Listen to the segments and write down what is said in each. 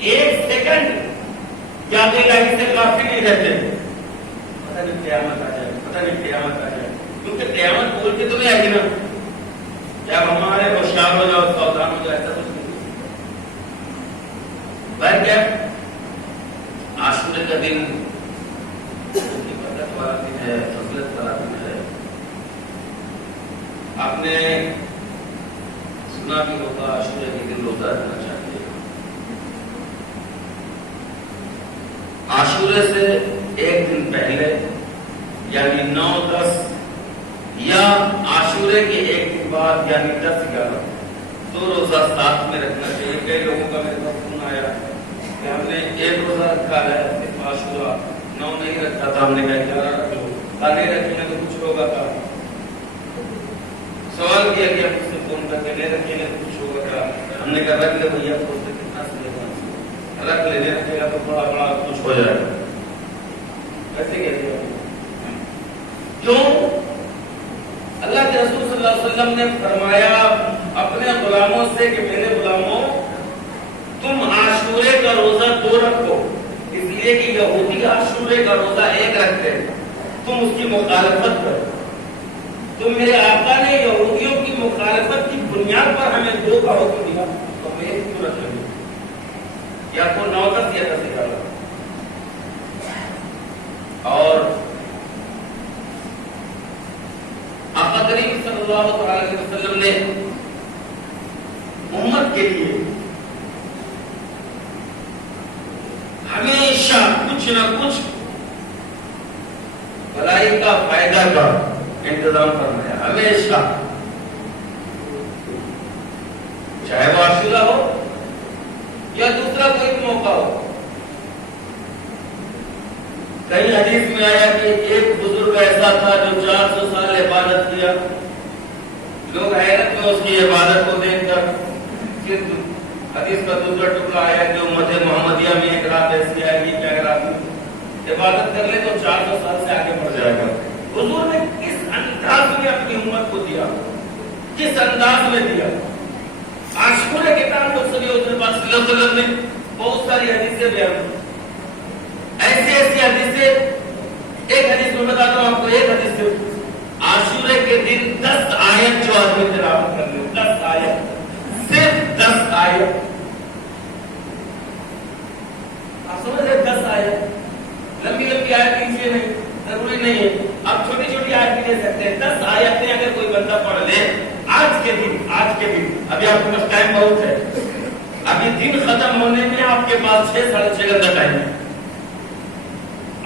ایک سیکنڈ یا دے گا اس سے کافی نہیں رہتے، پتہ نہیں قیامت آ جائے، پتہ نہیں قیامت آ جائے، کیونکہ قیامت بول کے تو نہیں آئے گی نا، جب ہمارے ہوشیار ہو جاؤ ساودھان ہو جائے، ایسا کچھ نہیں۔ بھائی کیا عاشورے کا دن برکت والا دن ہے، فضیلت والا دن ہے۔ آپ نے سنا بھی ہوگا عاشورے کے دن روزہ رکھنا چاہیے۔ عاشورے سے ایک دن پہلے یعنی 9، 10 یا عاشورے کے ایک دن بعد یعنی 10، 11 دو روزہ ساتھ میں رکھنا چاہیے۔ کئی لوگوں کا میرے پاس فون آیا کہ ہم نے ایک روزہ رکھا ہے صرف عاشورہ، 9 نہیں رکھا تھا، ہم نے کہا 11 رکھ لو، نہیں رکھیں گے تو کچھ ہوگا کیا؟ سوال کیا گیا مجھ سے فون کر کے، نہیں رکھیں گے تو کچھ ہوگا کیا؟ ہم نے کہا رکھ لے بھیا، تو اس سے کتنا سلے گا، رکھ لے، نہیں رکھے گا تو بڑا بڑا کچھ ہو جائے گا۔ کیسے کہتے ہیں؟ کیوں؟ اللہ کے رسول صلی اللہ علیہ وسلم نے فرمایا اپنے غلاموں سے کہ میرے غلاموں تم عاشورے کا روزہ 2 رکھو، اس لیے کہ یہودی عاشورے کا روزہ 1 رکھتے ہیں، تم اس کی مخالفت کرو۔ تو میرے آقا نے یہودیوں کی مخالفت کی بنیاد پر ہمیں 2 کا حکم دیا، تو ہم 1 کیوں رکھ لیں؟ یا تو 9، 10 یا 10 11۔ اور آقا کریم صلی اللہ علیہ وسلم نے امت کے لیے ہمیشہ کچھ نہ کچھ بھلائی کا، فائدہ کا انتظام فرمایا، ہمیشہ، چاہے وہ عاشورہ ہو یا دوسرا کوئی موقع ہو۔ کئی حدیث میں آیا کہ ایک بزرگ ایسا تھا جو 400 سال عبادت کیا، لوگ حیرت میں اس کی عبادت کو دیکھ کر، پھر حدیث کا دوسرا ٹکڑا آیا کہ امت محمدیہ میں ایک رات ایسی آئے گی کہ اگر آپ عبادت کر لیں تو 400 سال سے آگے بڑھ جائے گا۔ حضور نے کس انداز میں اپنی امت کو دیا، کس انداز میں دیا۔ عاشورے کے تعلق سے بھی حضور پاک صلی اللہ علیہ وسلم نے بہت ساری حدیثیں بیان کی، ایسی حدیثیں۔ ایک حدیث میں بتاتا ہوں آپ کو، ایک حدیث سے عاشورے کے دن 10 آیت جو آدمی تلاوت کر لے، 10 آیت، صرف 10 آیت، آپ سمجھ رہے 10 آیت، لمبی لمبی آیت پیچھے نہیں، ضروری نہیں ہے، آپ چھوٹی چھوٹی آیت بھی لے سکتے ہیں۔ 10 آیتیں اگر کوئی بندہ پڑھ لے آج کے دن، ابھی آپ کے پاس ٹائم بہت ہے، ابھی دن ختم ہونے میں آپ کے پاس 6 ساڑھے 6 گھنٹہ ٹائم ہے۔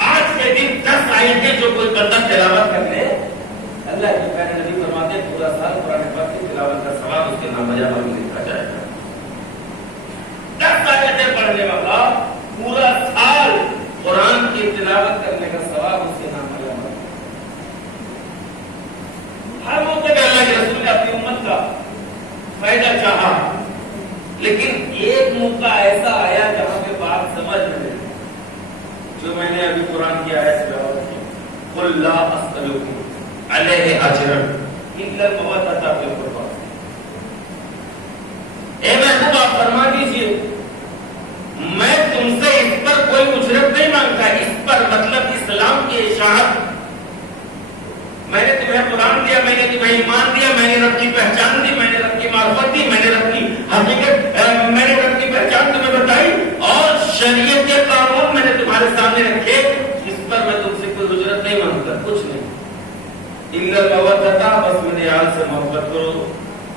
آج کے دن 10 آیتیں جو کوئی بندہ تلاوت کر لے، اللہ کے پیارے نبی فرماتے ہیں پورا سال قرآن پاک کی تلاوت کا ثواب اس کے نام بجا میں لکھا جائے گا۔ 10 آیتیں پڑھنے والا پورا سال قرآن کی تلاوت کرنے کا ثواب اس کے نام بجا میں۔ ہر موقع پہ اللہ کے رسول نے اپنی امت کا فائدہ چاہا، لیکن ایک موقع ایسا آیا جہاں پہ بات سمجھ میں جو میں نے ابھی قرآن کی آیت سے بیان کی، قل لا اسألکم علیہ اجرا الا المودۃ فی القربى۔ اے محبوب آپ فرما دیجئے میں تم سے اس پر کوئی اجرت نہیں مانگتا، اس پر مطلب اسلام کی اشاعت۔ میں نے تمہیں قرآن دیا، میں نے تمہیں ایمان دیا، میں نے رب کی پہچان دی، میں نے رب کی معرفت دی، میں نے رب کی حقیقت، میں نے رب کی پہچان تمہیں بتائی، اور شریعت کے قانون میں نے تمہارے سامنے رکھے، اس پر میں تم سے کوئی اجرت نہیں مانگتا، کچھ نہیں۔ الا المودۃ، بس میرے یار سے محبت کرو،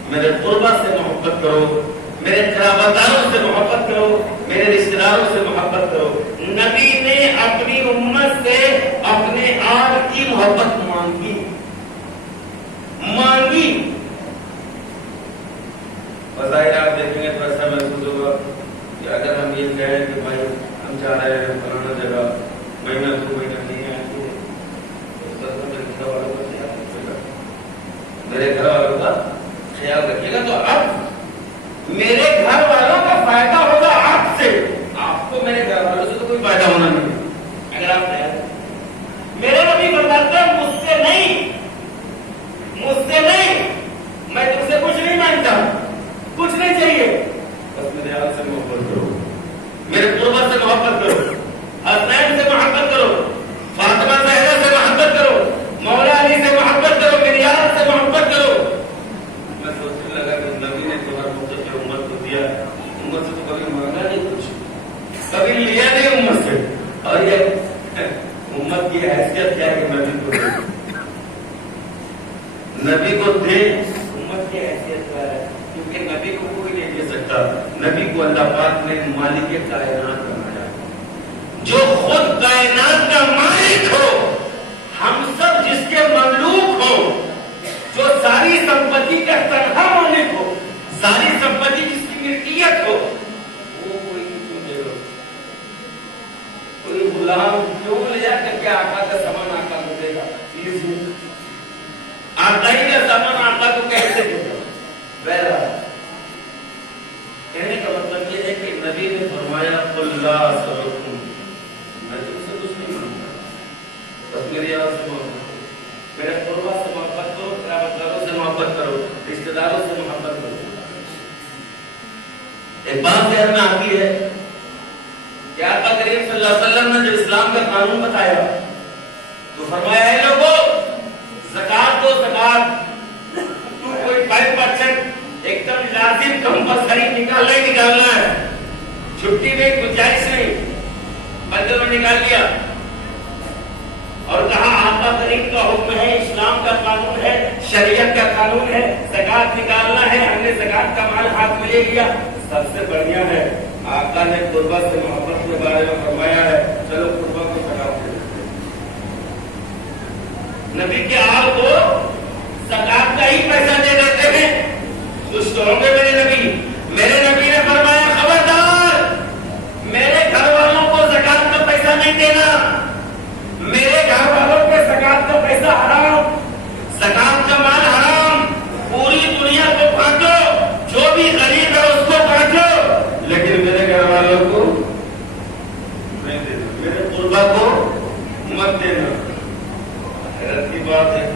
میرے قربا سے محبت کرو، میرے قرابت داروں سے محبت کرو، میرے رشتہ داروں سے محبت کرو۔ نبی نے اپنی امت سے اپنے آپ کی محبت مانگی۔ بظاہر آپ دیکھیں گے تو ایسا محسوس ہوگا کہ اگر ہم یہ کہیں کہ بھائی ہم جا رہے ہیں فلانا جگہ، مہینہ 2 مہینہ نہیں آئے گے، میرے گھر والوں کا خیال رکھیے گا، تو اب میرے گھر والوں کا فائدہ ہوگا آپ سے، آپ کو میرے گھر والوں سے تو کوئی فائدہ ہونا نہیں۔ اگر آپ میرے نبی فرماتے ہیں مجھ سے نہیں، میں تم سے کچھ نہیں مانگتا، کچھ نہیں چاہیے، بس میرے حال سے محبت کرو، امت سے، اور یہ امت کی حیثیت کیا ہے کہ نبی کو دے، نبی کو دے، امت کی حیثیت کیا ہے؟ کیونکہ نبی کو کوئی نہیں دے سکتا، نبی کو اللہ پاک نے مالک کائنات بنایا، جو خود کائنات کا مالک ہو، ہم سب جس کے مملوک ہو، جو ساری سمپتی کا تنہا مالک ہو، ساری سمپتی جس کی ملکیت ہو، وہ کوئی کیوں دے گا؟ کوئی غلام کیوں لے جا کر کے آقا کا سامان آقا کو دے گا؟ آقا ہی کا سامان آقا کو کیسے دے گا؟ بہرحال کہنے کا مطلب یہ ہے کہ نبی نے فرمایا قل لا اسألکم، میں تم سے کچھ نہیں مانگتا، بس میری آواز سے محبت کرو، میرے قربا سے محبت کرو، قرابت داروں سے محبت کرو، رشتہ داروں سے محبت کرو۔ ایک بات ذہن میں آتی ہے کہ آقا کریم صلی اللہ علیہ وسلم نے جو اسلام کا قانون بتایا تو فرمایا ہے لوگوں زکات دو، زکات 2.5% ایک دم لازم کمپلسری نکالنا ہی نکالنا ہے، چھٹی میں گنجائش نہیں، بندے نے نکال لیا اور کہا آقا کریم کا حکم ہے، اسلام کا قانون ہے، شریعت کا قانون ہے، زکات نکالنا ہے، ہم نے زکات کا مال ہاتھ میں لے لیا، سب سے بڑھیا ہے آقا نے قربا سے محبت کے بارے میں فرمایا ہے چلو قربا کو زکات دے دیتے ہیں۔ نبی کے آل کو زکات کا ہی پیسہ دے دیتے ہیں، خوش تو ہوں گے میرے نبی۔ میرے نبی نے فرمایا خبردار میرے گھر والوں کو زکات کا پیسہ نہیں دینا، میرے گھر والوں کے زکات کا پیسہ حرام، زکات کا مال حرام، پوری دنیا کو بانٹو، جو بھی غریب ہے اس کو بانٹو، لیکن میرے گھر والوں کو نہیں دینا، میرے قربا کو مت دینا۔ حیرت کی بات ہے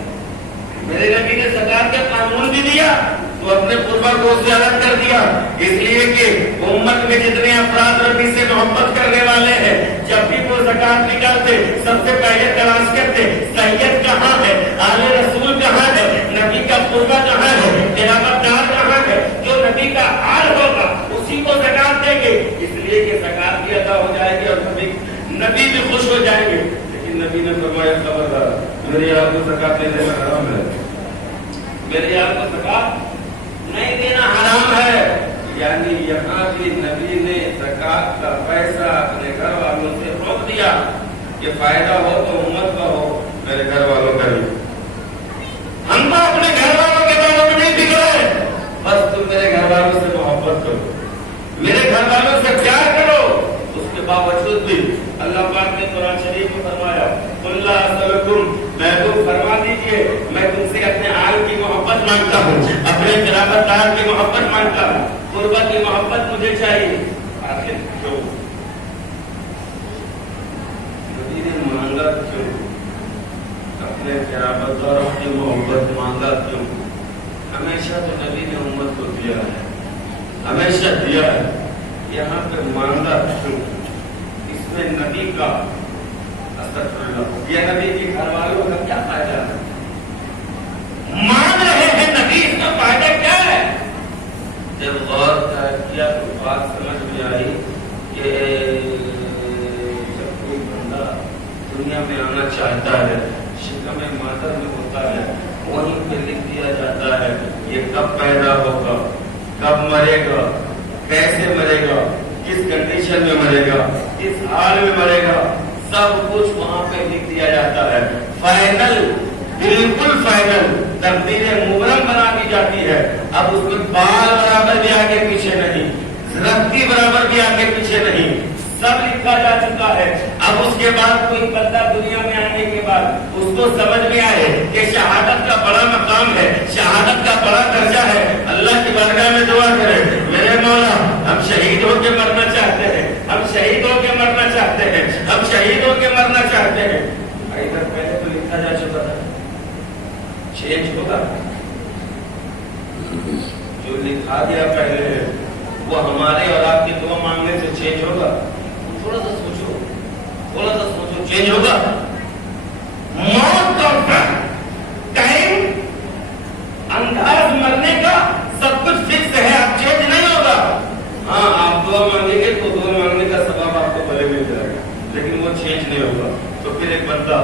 میرے نبی نے زکات کا قانون بھی دیا تو اپنے قربا کو اس سے الگ کر دیا، اس لیے کہ امت میں جتنے افراد نبی سے محبت کرنے والے ہیں جب بھی وہ زکات نکالتے سب سے پہلے تلاش کرتے سید کہاں ہے، آل رسول کہاں ہے، نبی کا قربا کہاں ہے، قرابت دار کہاں ہے، جو نبی کا حال ہوگا اسی کو زکات دیں گے، اس لیے کہ زکات بھی ادا ہو جائے گی اور نبی بھی خوش ہو جائیں گے۔ لیکن نبی نے فرمایا خبردار میرے آپ کو زکات دینے کا حرام ہے، میرے آپ کو زکات نہیں دینا حرام ہے، یعنی یہاں بھی نبی نے زکات کا پیسہ اپنے گھر والوں سے روک دیا کہ فائدہ ہو تو امت کا ہو، میرے گھر والوں کا بھی۔ ہم تو اپنے گھر والوں کے بارے میں نہیں بگڑے، بس تم میرے گھر والوں سے محبت کرو، میرے گھر والوں سے پیار کرو، اس کے باوجود بھی اللہ پاک نے قرآن شریف میں فرمایا قل لا اسألکم، محبوب فرما دیجئے میں تم سے اپنے آل کی محبت مانگتا ہوں، اپنے قرابت دار کی محبت مانگتا ہوں، قربا کی محبت مجھے چاہیے۔ آخر کیوں نبی نے مانگا کیوں؟ اپنے قرابت داروں کی محبت مانگا کیوں؟ ہمیشہ تو نبی نے امت کو دیا ہے، ہمیشہ دیا ہے، یہاں پہ مانگا کیوں؟ اس میں نبی کا یہ نبی کے گھر والوں کا کیا فائدہ ہے؟ مان رہے ہیں نبی، اس کا فائدہ کیا ہے؟ جب غور کیا تو بات سمجھ میں آئی کہ جب کوئی بندہ دنیا میں آنا چاہتا ہے شکم مادر میں ہوتا ہے وہیں پہ لکھ دیا جاتا ہے یہ کب پیدا ہوگا، کب مرے گا، کیسے مرے گا، کس کنڈیشن میں مرے گا، کس حال میں مرے گا، سب کچھ وہاں پہ لکھ دیا جاتا ہے۔ فائنل، بالکل فائنل تقدیر مبرم بنا دی جاتی ہے، اب اس میں بال برابر بھی آگے پیچھے نہیں، رتی برابر بھی آگے پیچھے نہیں، سب لکھا جا چکا ہے۔ اب اس کے بعد کوئی بندہ دنیا میں آنے کے بعد اس کو سمجھ میں آئے کہ شہادت کا بڑا مقام ہے، شہادت کا بڑا درجہ ہے، اللہ کی بارگاہ میں دعا کرے میرے مولا ہم شہید ہو کے مرنا چاہتے ہیں، ہم شہید ہو کے مرنا چاہتے ہیں، ہم شہید ہو کے مرنا چاہتے ہیں۔ ادھر پہلے تو لکھا جا چکا تھا، چینج ہوگا، جو لکھا دیا پہلے وہ ہمارے اور آپ کی دعا مانگنے سے چینج ہوگا؟ تھوڑا سا سوچو، تھوڑا سا سوچو، چینج ہوگا؟ موت کا ٹائم، انداز مرنے کا سب کچھ فکس ہے، اب چینج نہیں ہوگا۔ ہاں آپ دعا مانگیں گے تو دعا مانگنے کا سبب آپ کو بھلے مل جائے گا، لیکن وہ چینج نہیں ہوگا. تو پھر ایک بندہ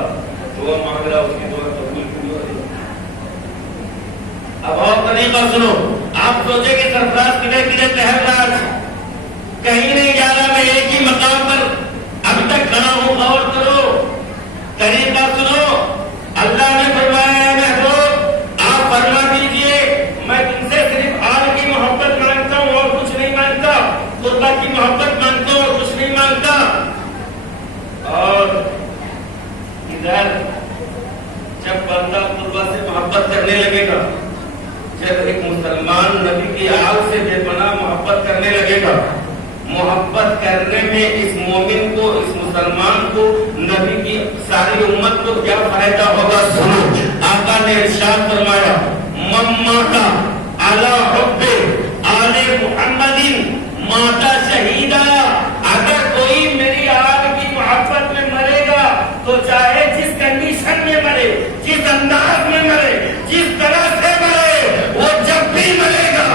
دعا مانگ رہا، اس کی دعا قبول کیوں ہو رہی؟ اب اور طریقہ سنو. آپ سوچیں کہ سرفراز کدھر کدھر ٹہل رہا ہے، کہیں نہیں جا رہا، میں ایک ہی مقام پر اب تک کھڑا ہوں. غور کرو، طریقہ سنو. اللہ نے فرمایا ہے محبوب آپ فرما دیجئے میں تم سے صرف آل کی محبت مانگتا ہوں اور کچھ نہیں مانگتا، قربہ کی محبت مانگتا ہوں اور کچھ نہیں مانگتا. اور ادھر جب بندہ قربہ سے محبت کرنے لگے گا، جب ایک مسلمان نبی کی آل سے بے پناہ محبت کرنے لگے گا، محبت کرنے میں اس مومن کو، اس مسلمان کو، نبی کی ساری امت کو کیا فائدہ ہوگا؟ سنو. آقا نے ارشاد فرمایا مماتا علی حب آل محمد ماتا شہیدا. اگر کوئی میری آل کی محبت میں مرے گا تو چاہے جس کنڈیشن میں مرے، جس انداز میں مرے، جس طرح سے مرے، وہ جب بھی مرے گا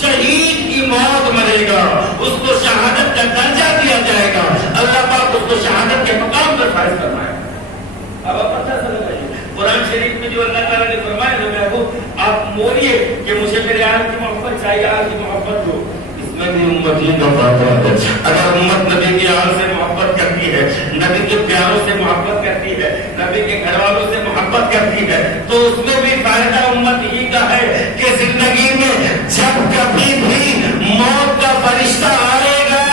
شہید کی موت مرے گا، اس کو شہادت کا درجہ دیا جائے گا. اللہ پاک اس کو شہادت کے مقام پر فائز فرمائے. اب آپ پتہ چلے گا قرآن شریف میں جو اللہ تعالیٰ نے فرمایا ہے محبوب آپ مولیے کہ مجھے میرے آل کی محبت چاہیے، آل کی محبت ہو. اس میں بھی امتی کا فائدہ ہے. اگر امت نبی کے آل سے محبت کرتی ہے، نبی کے پیاروں سے محبت کرتی ہے، نبی کے گھر والوں سے محبت کرتی ہے، تو اس میں بھی فائدہ امت ہی کا ہے کہ زندگی میں جب کبھی بھی موت کا فرشتہ آئے گا،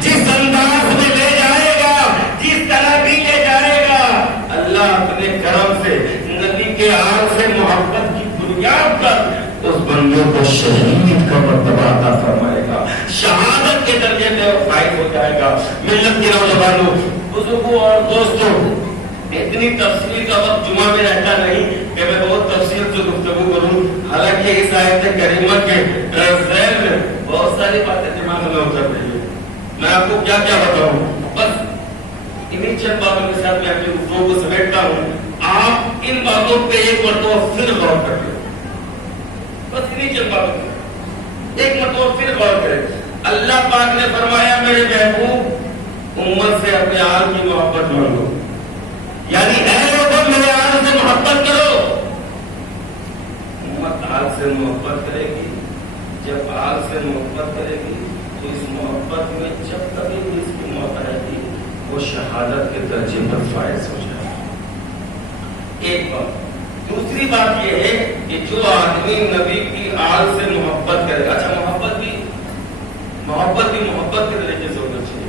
جس انداز میں لے جائے گا، جس طرح بھی لے جائے گا، اللہ اپنے کرم سے نبی کے آل سے محبت کی بنیاد پر اس بندے کو شہید کا مرتبہ عطا فرمائے گا، شہادت کے درجے میں وہ فائز ہو جائے گا. ملت کے نوجوانوں، بزرگوں اور دوستوں، اتنی تفصیل کا وقت جمعہ میں رہتا نہیں کہ میں بہت تفصیل سے گفتگو کروں. حالانکہ اس آیت کریمہ کے ذیل میں بہت ساری باتیں دماغ میں اتر رہی ہے. میں آپ کو کیا کیا بتاؤں، بس انہیں چند باتوں کے ساتھ میں اپنی گفتگو کو سمیٹتا ہوں. آپ ان باتوں پہ ایک مرتبہ پھر غور کر لیں، بس انہیں چند باتوں پہ ایک مرتبہ پھر غور کریں. اللہ پاک نے فرمایا میرے محبوب امت سے اپنے آل کی محبت مانگو، یعنی اے لوگوں میرے آل سے محبت کرو. امت آل سے محبت کرے گی. جب آل سے محبت کرے گی تو اس محبت میں جب کبھی بھی اس کی موت آئے گی وہ شہادت کے درجے پر فائز ہو جائے گا. ایک بات. دوسری بات یہ ہے کہ جو آدمی نبی کی آل سے محبت کرے گا، اچھا محبت بھی محبت کے طریقے سے ہونا چاہیے.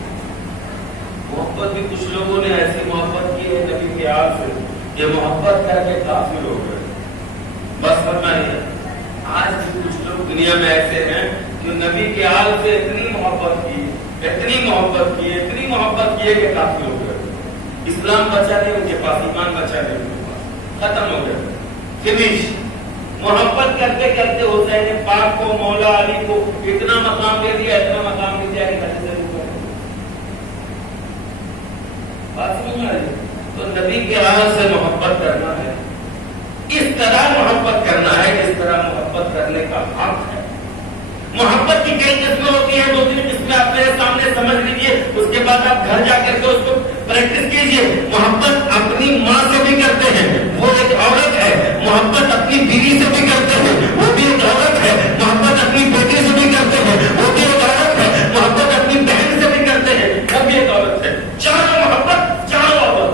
محبت بھی کچھ لوگوں نے ایسی محبت کی ہے نبی کی آل سے، یہ محبت کر کے کافر ہو گئے. بس فرمائیے آج بھی کچھ لوگ دنیا میں ایسے ہیں جو نبی کے آل سے اتنی محبت کی کہ کافر ہو گئے. اسلام بچا نہیں ان کے پاس، ایمان بچا نہیں ان کے پاس، ختم ہو گئے، فنش. محبت کرتے کرتے حسین پاک کو، مولا علی کو اتنا مقام دے دیا کہ بات سمجھ میں آئی. تو نبی کے آل سے محبت کرنا ہے، اس طرح محبت کرنا ہے جس طرح محبت کرنے کا حق ہے. محبت کی کئی قسمیں ہوتی ہیں، دو تین قسمیں آپ میرے سامنے سمجھ لیجیے، اس کے بعد آپ گھر جا کر کے اس کو پریکٹس کیجیے. محبت اپنی ماں سے بھی کرتے ہیں، وہ ایک عورت ہے. محبت اپنی بیوی سے بھی کرتے ہیں، وہ بھی ایک عورت ہے. محبت اپنی بیٹی سے بھی کرتے ہیں، وہ بھی ایک عورت ہے. محبت اپنی بہن سے بھی کرتے ہیں، وہ بھی ایک عورت ہے. چاروں محبت، چاروں عورت،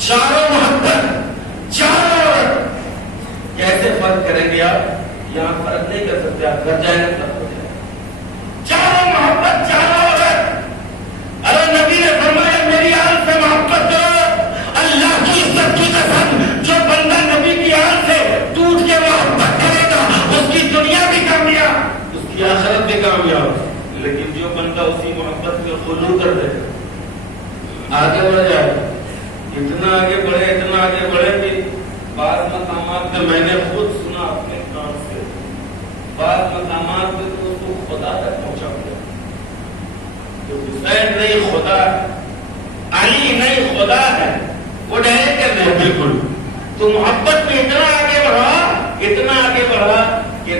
چاروں محبت، چاروں عورت. کیسے فرق کریں گے آپ؟ یہاں فرق نہیں کر سکتے، آپ گھر جائیں گے تب ہو جائے. چاروں محبت، چاروں عورت. ارے نبی نے فرمایا میری آل سے محبت کرو. اللہ کی عزت کی قسم، جو بندہ نبی کی آل سے ٹوٹ کے محبت کرے گا اس کی دنیا بھی کامیاب، اس کی آخرت بھی کامیاب. لیکن جو بندہ اسی محبت میں خلو کر دے آگے بڑھ جائے، اتنا آگے بڑھے کہ بعض مقامات پہ میں نے خود سنا اپنے کان سے، بعض مقامات پہ تو اس کو خدا تک پہنچا گیا. حسین نہیں خدا ہے، علی نہیں خدا ہے، وہ ڈائریکٹ کر رہے بالکل. تو محبت میں اتنا آگے بڑھا کہ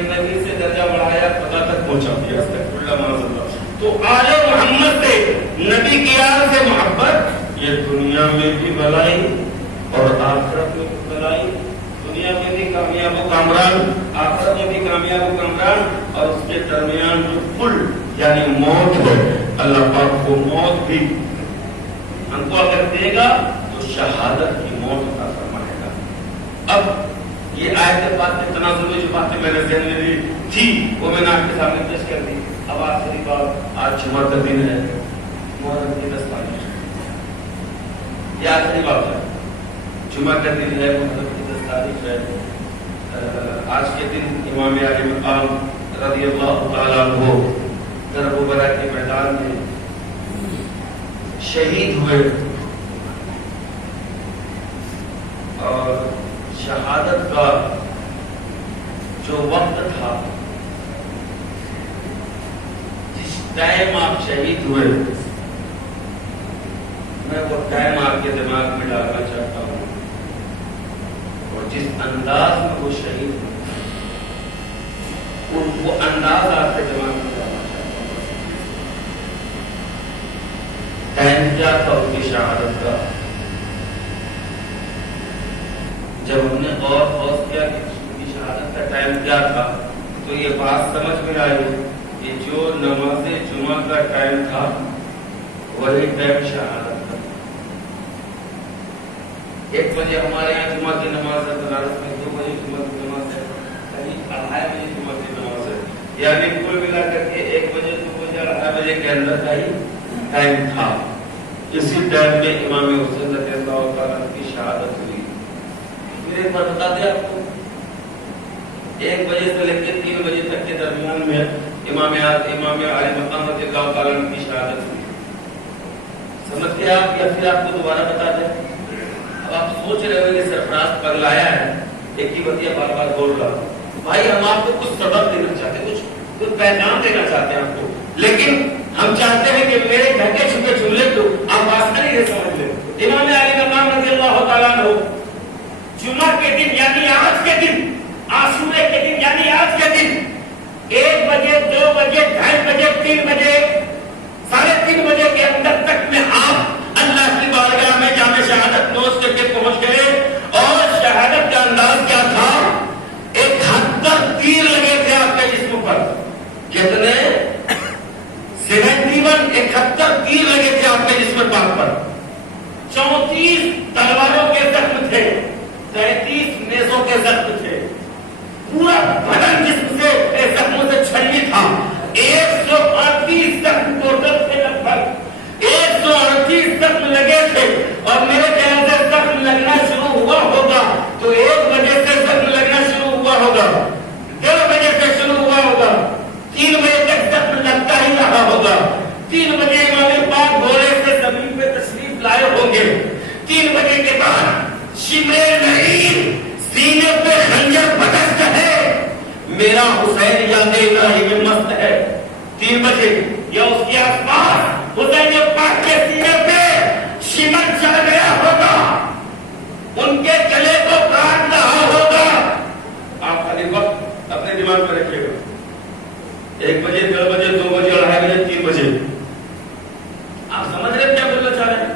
نبی سے درجہ بڑھایا، خدا تک پہنچا دیا. استغفر اللہ. تو آل محمد سے، نبی کی آل سے محبت، یہ دنیا میں بھی بھلائی اور آخرت میں بھی بھلائی، دنیا میں بھی کامیاب و کامران، آخرت میں بھی کامیاب و کامران، اور اس کے درمیان جو پل یعنی موت ہے، اللہ پاک کو موت بھی ہم کو اگر دے گا تو شہادت کی موت عطا فرمائے گا۔ اب یہ آیت پاک کے تناظر میں جو باتیں میں نے ذہن میں لی تھی وہ میں نے آپ کے سامنے پیش کر دی۔ اب آخری بات، آج جمعہ کا دن ہے، محرم کی 10 تاریخ، یہ آخری بات ہے، جمعہ کا دن ہے، محرم کی 10 تاریخ ہے۔ آج کے دن امام علی مقام رضی اللہ تعالیٰ عنہ کرب و برا کے میدان میں شہید ہوئے، اور شہادت کا جو وقت تھا، جس ٹائم آپ شہید ہوئے، میں وہ ٹائم آپ کے دماغ میں ڈالنا چاہتا ہوں، اور جس انداز میں وہ شہید ہوئے وہ انداز آپ کے دماغ میں ڈالنا چاہتا ہوں۔ ٹائم کیا تھا ان کی شہادت کا؟ جب ہم نے غور کیا کہ ان کی شہادت کا ٹائم کیا تھا تو یہ بات سمجھ میں آئی کہ جو نماز جمعہ کا ٹائم تھا وہی ٹائم شہادت کا۔ 1 بجے ہمارے یہاں جمعہ کی نماز ہے، بنارس میں 2 بجے جمعہ کی نماز ہے، قریب 2:30 بجے جمعہ کی نماز ہے، یعنی کل ملا کر کے 1 بجے 2 بجے 2:30 بجے کے اندر کا ہی ٹائم تھا۔ اسی ٹائم میں امام حسین رضی اللہ تعالیٰ کی شہادت ہوئی۔ پھر ایک بار بتا دیں آپ کو، 1 بجے سے لے کے 3 بجے تک کے درمیان میں امام علی مقام رضی اللہ تعالیٰ کی شہادت ہوئی۔ سمجھ گئے آپ یا پھر آپ کو دوبارہ بتا دیں؟ اب آپ سوچ رہے ہو کہ سرفراز پگلایا ہے، ایک ہی باتیں بار بار بول رہا ہوں۔ بھائی ہم آپ کو کچھ سبق دینا چاہتے ہیں، کچھ پیغام دینا چاہتے ہیں آپ کو، لیکن ہم چاہتے ہیں کہ میرے ڈھکے چھپے جملے کو آپ آسانی سے سمجھ لیں۔ امام علی مقام رضی اللہ تعالیٰ عنہ جمعہ کے دن یعنی آج کے دن، عاشورے کے دن یعنی آج کے دن 1 بجے 2 بجے 2:30 بجے 3 بجے 3:30 بجے کے اندر تک میں آپ اللہ کی بارگاہ میں جامع شہادت نوش کر کے پہنچ گئے، اور شہادت کا انداز کیا تھا؟ 71 تیر لگے تھے آپ کے جسم پر۔ کتنے؟ 71 تیر لگے تھے آپ کے جسم پاک پر، 34 تلواروں کے زخم تھے، 33 نیزوں کے زخم تھے، پورا بدن جسم سے زخموں سے چھلنی تھا۔ 138 زخم ٹوٹل تھے، لگ بھگ 138 زخم لگے تھے، اور میرے خیال سے زخم لگنا شروع ہوا ہوگا تو 1 بجے سے زخم لگنا شروع ہوا ہوگا، 1:30 بجے سے شروع ہوا ہوگا، 3 بجے تک زخم لگتا ہی رہا ہوگا۔ 3 بجے امام پاک گھوڑے سے زمین پہ تشریف لائے ہوں گے۔ 3 بجے کے بعد شمر نعیم سینے پہ خنجر بٹست ہے، میرا حسین یاد الہی میں مست ہے۔ 3 بجے یا اس کے آس پاس حسین پاک کے سینے پہ شمر چڑھ گیا ہوگا، ان کے گلے کو کاٹ رہا ہوگا۔ آپ خالی وقت اپنے دماغ میں رکھیے گا، 1 بجے 1:30 بجے 2 بجے 2:30 بجے 3 بجے، آپ سمجھ رہے کیا بولنا چاہ رہے ہیں؟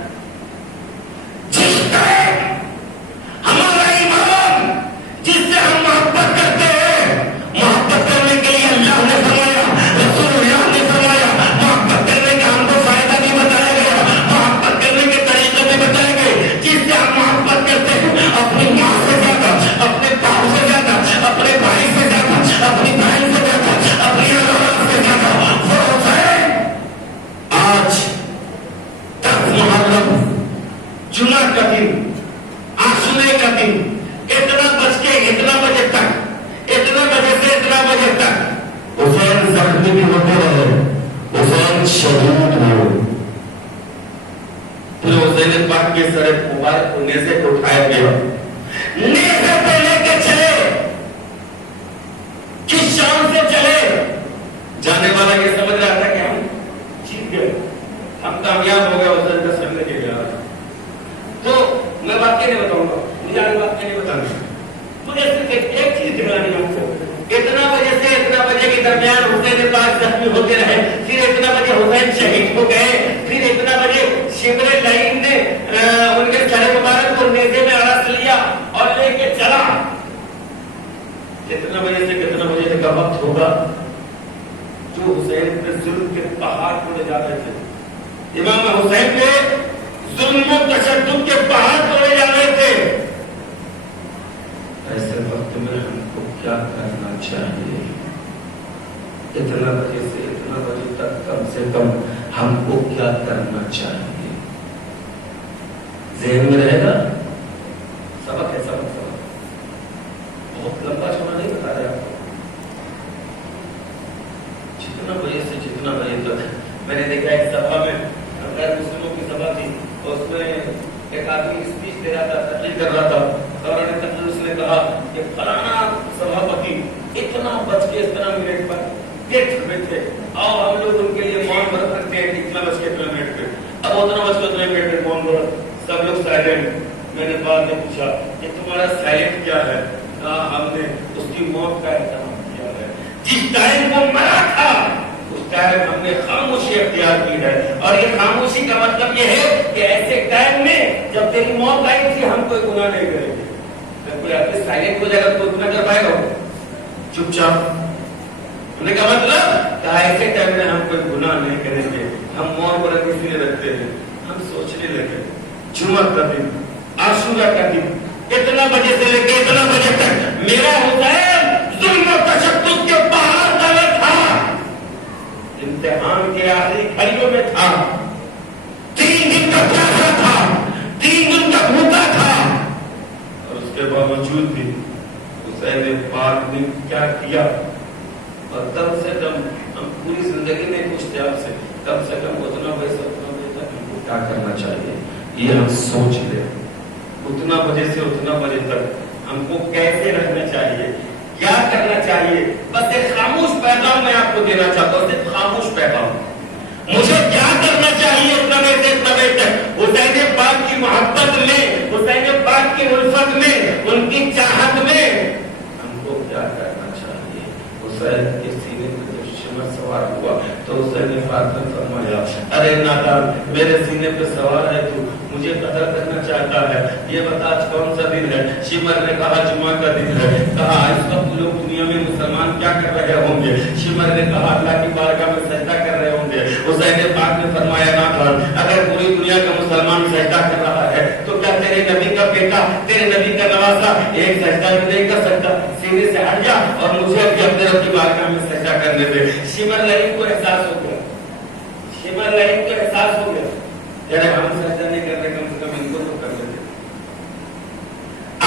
ہمارا ایمان جس سے ہم محبت کرتے ہیں، محبت کرنے کے لیے اللہ نے فرمایا، رسول اللہ نے فرمایا، محبت کرنے کا ہم کو فائدہ بھی بتایا گیا، محبت کرنے کے طریقے بھی بتائے گئے۔ جس سے ہم محبت کرتے ہیں اپنی ماں سے زیادہ، اپنے باپ سے زیادہ، اپنے بھائی سے زیادہ، اپنی بہن سے زیادہ، اپنی اولاد سے زیادہ، وہ حسین آج 10 محرم جمعہ کا دن، عاشورے کا دن، اتنا بج کے اتنا بجے تک، اتنا بجے سے اتنا بجے تک حسین زخمی بھی ہوتے رہے، حسین شہید ہوئے۔ پھر حسین پاک کے سر مبارک کو نیزے کو اٹھایا گیا، نیزے پہ لے کے چلے، کس شان سے چلے؟ جانے والا یہ سمجھ رہا تھا کہ ہم جیت گئے، ہم کامیاب ہو گئے حسین کا سر لے کے گیا۔ تو میں واقعہ نہیں بتاؤں گا، مجھے آگے واقعہ نہیں بتانا، مجھے صرف ایک چیز دکھانی ہے آپ کو۔ اتنا بجے سے اتنا بجے بجے کے درمیان حسین پاک زخمی ہوتے رہے، پھر اتنا بجے حسین شہید ہو گئے، پھر اتنا بجے شبر لعین نے ان کے سر مبارک کو نیزے میں اڑس لیا اور لے کے چلا۔ کتنا بجے سے کتنا بجے کا وقت ہوگا جو حسین پہ ظلم کے پہاڑ توڑے جاتے تھے، امام حسین پہ ظلم و تشدد کے پہاڑ توڑے جا رہے تھے۔ ایسے وقت میں ہم کو کیا کرنا چاہیے؟ اتنا بجے سے اتنا بجے تک کم سے کم ہم کو کیا کرنا چاہیے؟ ذہن میں رہے گا؟ سبق ہے، سبق بہت لمبا چوڑا نہیں بتا رہے آپ کو۔ جتنا بجے سے جتنا بجے تک میں نے دیکھا ایک سبھا میں، غیر مسلموں کی سبھا تھی، اس میں ایک آدمی اسپیچ دے رہا تھا، تقریر کر رہا تھا، اور اس نے کہا کہ فلانا سبھاپتی اتنا بج کے اتنا منٹ پر دیکھ رہے تھے اور ہم لوگ ان کے لیے مون برت رکھتے ہیں اتنا بج کے اتنا منٹ پہ، اب اتنا بج کے اتنے منٹ پہ مون برت، سب لوگ سائلنٹ۔ میں نے بعد میں پوچھا کہ تمہارا سائلنٹ کیا ہے؟ ہم نے اس کی موت کا احترام کیا ہے، جس ٹائم وہ مرا تھا اس ٹائم ہم نے خاموشی اختیار کی ہے، اور یہ خاموشی کا مطلب یہ ہے کہ ایسے ٹائم میں جب تیری موت آئی تھی ہم کوئی گناہ نہیں کریں گے۔ جب کوئی آپ کے سائلنٹ ہو جائے گا تو گناہ کر پائے گا؟ چپ چاپ۔ انہوں نے کہا مطلب کہ ایسے ٹائم میں ہم کوئی گناہ نہیں کریں گے، ہم موت پر اسی لیے رکھتے ہیں۔ ہم سوچنے لگے جمعہ کا دن، عاشورہ کا دن، اتنا بجے سے لے کے اتنا بجے تک میرا حسین ظلم و تشدد کے پہاڑ تلے تھا، امتحان کے آخری گھڑیوں میں تھا، 3 دن کا پیاسا تھا، 3 دن کا بھوکا تھا، اور اس کے باوجود بھی حسین پاک نے کیا کیا؟ اور تب سے ہم پوری زندگی میں پوچھتے آپ سے کم اتنا بجے سے اتنا بجے تک ہم کو کیا کرنا چاہیے؟ یہ ہم سوچ لیں، اتنا بجے سے اتنا بجے تک ہم کو کیسے رہنا چاہیے، کیا کرنا چاہیے؟ بس ایک خاموش پیغام میں آپ کو دینا چاہتا ہوں، صرف خاموش پیغام۔ مجھے کیا کرنا چاہیے اتنا بجے سے اتنا بجے تک؟ حسین پاک کی محبت میں، حسین پاک کی الفت میں، ان کی چاہت میں ہم کو کیا کرنا چاہیے؟ حسین کے سینے میں جب شمع سوار ہوا تو حسین نے فاطمہ فرمایا، ارے نادان، میرے سینے پہ سوار ہے تو مجھے قتل کرنا چاہتا ہے، یہ بتا آج کون سا دن ہے؟ شمر نے کہا جمعہ کا دن ہے۔ کہا اس وقت لوگ دنیا میں مسلمان کیا کر رہے ہوں گے؟ شمر نے کہا اللہ کی بارگاہ میں سجدہ کر رہے ہوں گے۔ حسین پاک نے فرمایا نادان، اگر پوری دنیا کا مسلمان سجدہ کر رہا ہے تو کیا تیرے نبی کا بیٹا، تیرے نبی کا نواسا ایک سجدہ بھی نہیں کر سکتا؟ سینے سے ہٹ جا اور مجھے اپنے رب کی بارگاہ میں سجدہ کرنے دے۔ شمر لعین کو احساس ہو گیا، شمر لعین کو احساس ہو گیا، یار ہم سجدہ نہیں کر رہے، کم سے کم ان کو تو کر لیتے۔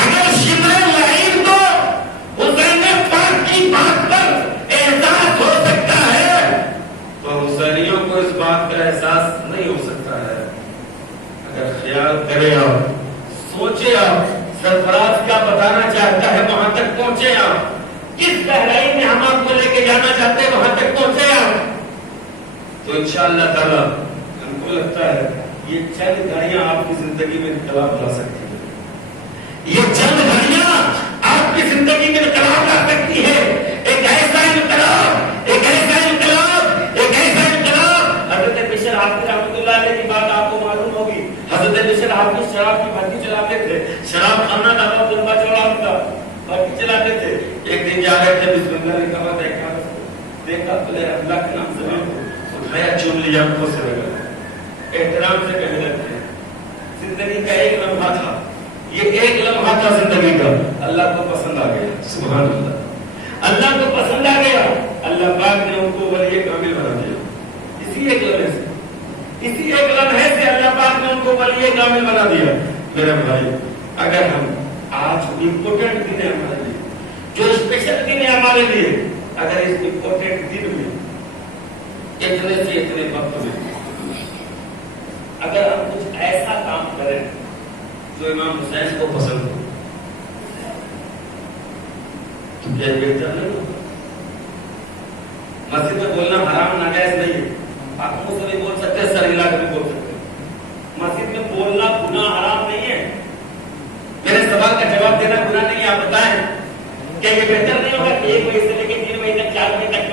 اگر شمر لعین کو حسین پاک کی بات پر احساس ہو سکتا ہے تو حسینیوں کو اس بات کا احساس نہیں ہو سکتا ہے۔ اگر خیال کرے آپ، سوچے آپ، سرفراز کیا بتانا چاہتا ہے وہاں تک پہنچے آپ، کس گہرائی میں ہم آپ کو لے کے جانا چاہتے ہیں وہاں تک پہنچے آپ، تو انشاءاللہ تعالی ہم کو لگتا ہے یہ چند گھڑیاں آپ کی زندگی میں انقلاب لا سکتی ہے، یہ چند گھڑیاں آپ کی زندگی میں انقلاب لا سکتی ہے۔ ایک ایسا انقلاب، ایک ایسا انقلاب، ایک ایسا انقلاب۔ حضرت بشر حافظ رحمۃ اللہ علیہ کی بات آپ کو معلوم ہوگی، حضرت بشر حافظ شراب کی بھٹی چلاتے تھے، شراب خانہ دادا لمبا چوڑا ہوتا، بھٹی چلاتے تھے۔ ایک دن جا رہے تھے، بسم اللہ لکھا ہوا دیکھا تو اللہ کے نام سے اٹھایا، چوم لیا، آنکھوں سے لگا، احترام سے کہنے لگتے ہیں زندگی کا ایک لمحہ تھا، یہ ایک لمحہ تھا زندگی کا، اللہ کو پسند آ گیا، سبحان اللہ، اللہ کو پسند آ گیا، اللہ پاک نے ان کو ولی کامل بنا دیا، اسی ایک لمحے سے، اسی ایک لمحے سے اللہ پاک نے ان کو ولی کامل بنا دیا۔ میرے بھائی، اگر ہم آج امپورٹنٹ دن ہے ہمارے لیے، جو اسپیشل دن ہے ہمارے لیے، اگر اس امپورٹنٹ دن میں اتنے سے اتنے وقت میں اگر ہم کچھ ایسا کام کریں جو امام حسین کو پسند ہو تو کیا بہتر نہیں ہوگا؟ مسجد میں بولنا حرام ناجائز نہیں ہے، آپ منہ سے بھی بول سکتے ہیں، سر ہلا کے بھی بول سکتے ہیں، مسجد میں بولنا گناہ حرام نہیں ہے۔ میرے سوال کا جواب دینا گناہ نہیں ہے، آپ بتائیں کہ یہ بہتر نہیں ہوگا کہ 1 بجے سے لے کے 3 بجے تک 4 بجے تک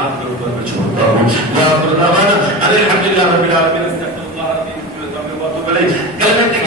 آپ کے اوپر میں چھوڑتا ہوں. الحمدللہ رب العالمین. استغفر اللہ العظیم. کلمہ